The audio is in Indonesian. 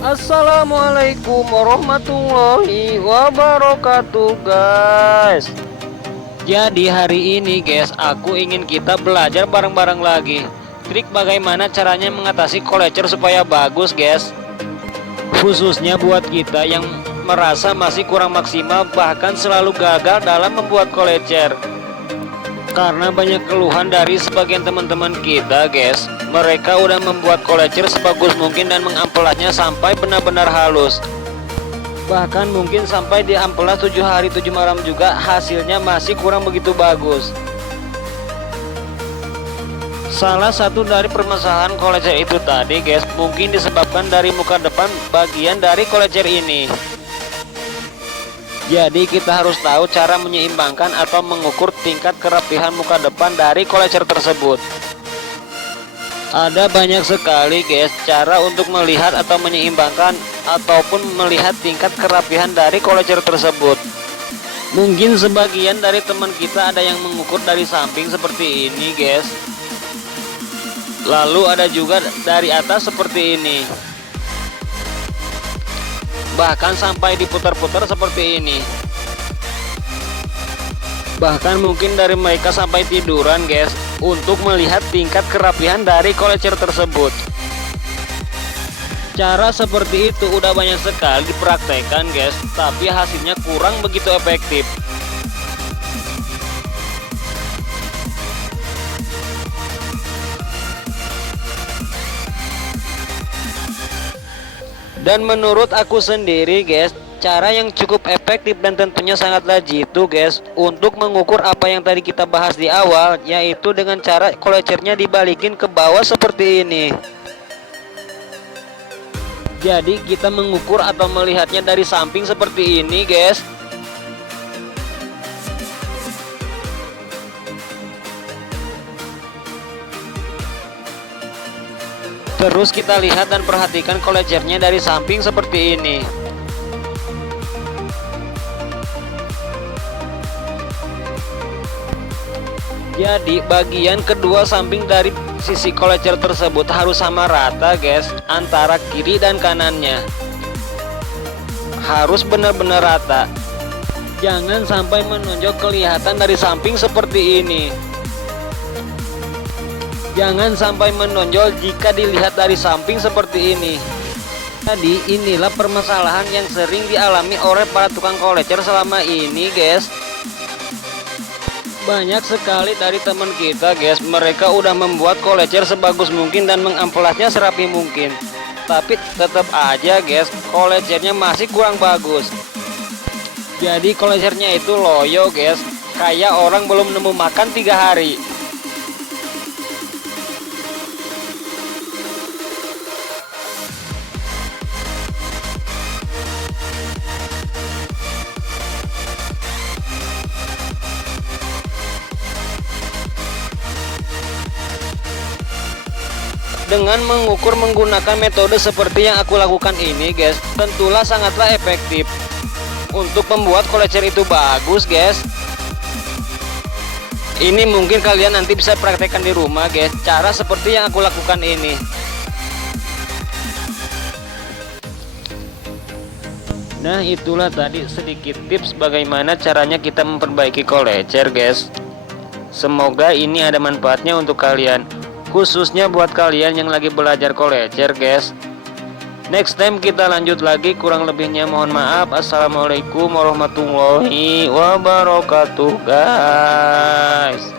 Assalamualaikum warahmatullahi wabarakatuh guys. Jadi hari ini guys, aku ingin kita belajar bareng-bareng lagi trik bagaimana caranya mengatasi kolecer supaya bagus guys. Khususnya buat kita yang merasa masih kurang maksimal, bahkan selalu gagal dalam membuat kolecer. Karena banyak keluhan dari sebagian teman-teman kita guys, mereka udah membuat kolecer sebagus mungkin dan mengamplasnya sampai benar-benar halus. Bahkan mungkin sampai di amplas 7 hari 7 malam juga hasilnya masih kurang begitu bagus. Salah satu dari permasalahan kolecer itu tadi guys, mungkin disebabkan dari muka depan bagian dari kolecer ini. Jadi kita harus tahu cara menyeimbangkan atau mengukur tingkat kerapihan muka depan dari kolecer tersebut. Ada banyak sekali guys cara untuk melihat atau menyeimbangkan ataupun melihat tingkat kerapihan dari kolecer tersebut. Mungkin sebagian dari teman kita ada yang mengukur dari samping seperti ini guys. Lalu ada juga dari atas seperti ini. Bahkan sampai diputar-putar seperti ini. Bahkan mungkin dari mereka sampai tiduran guys untuk melihat tingkat kerapihan dari kolecer tersebut. Cara seperti itu udah banyak sekali dipraktekkan guys, tapi hasilnya kurang begitu efektif. Dan menurut aku sendiri guys, cara yang cukup efektif dan tentunya sangatlah jitu guys untuk mengukur apa yang tadi kita bahas di awal, yaitu dengan cara kolecernya dibalikin ke bawah seperti ini. Jadi kita mengukur atau melihatnya dari samping seperti ini guys. Terus kita lihat dan perhatikan kolecernya dari samping seperti ini. Jadi bagian kedua samping dari sisi kolecer tersebut harus sama rata guys, antara kiri dan kanannya. Harus benar-benar rata. Jangan sampai menonjol kelihatan dari samping seperti ini. Jangan sampai menonjol jika dilihat dari samping seperti ini. Jadi inilah permasalahan yang sering dialami oleh para tukang kolecer selama ini guys. Banyak sekali dari teman kita guys, mereka udah membuat kolecer sebagus mungkin dan mengamplasnya serapi mungkin, tapi tetap aja guys kolecernya masih kurang bagus. Jadi kolecernya itu loyo guys, kayak orang belum nemu makan 3 hari. Dengan mengukur menggunakan metode seperti yang aku lakukan ini guys, tentulah sangatlah efektif untuk membuat kolecer itu bagus guys. Ini mungkin kalian nanti bisa praktekkan di rumah guys, cara seperti yang aku lakukan ini. Nah itulah tadi sedikit tips bagaimana caranya kita memperbaiki kolecer guys. Semoga ini ada manfaatnya untuk kalian, khususnya buat kalian yang lagi belajar kolecer guys. Next time kita lanjut lagi, kurang lebihnya mohon maaf. Assalamualaikum warahmatullahi wabarakatuh guys.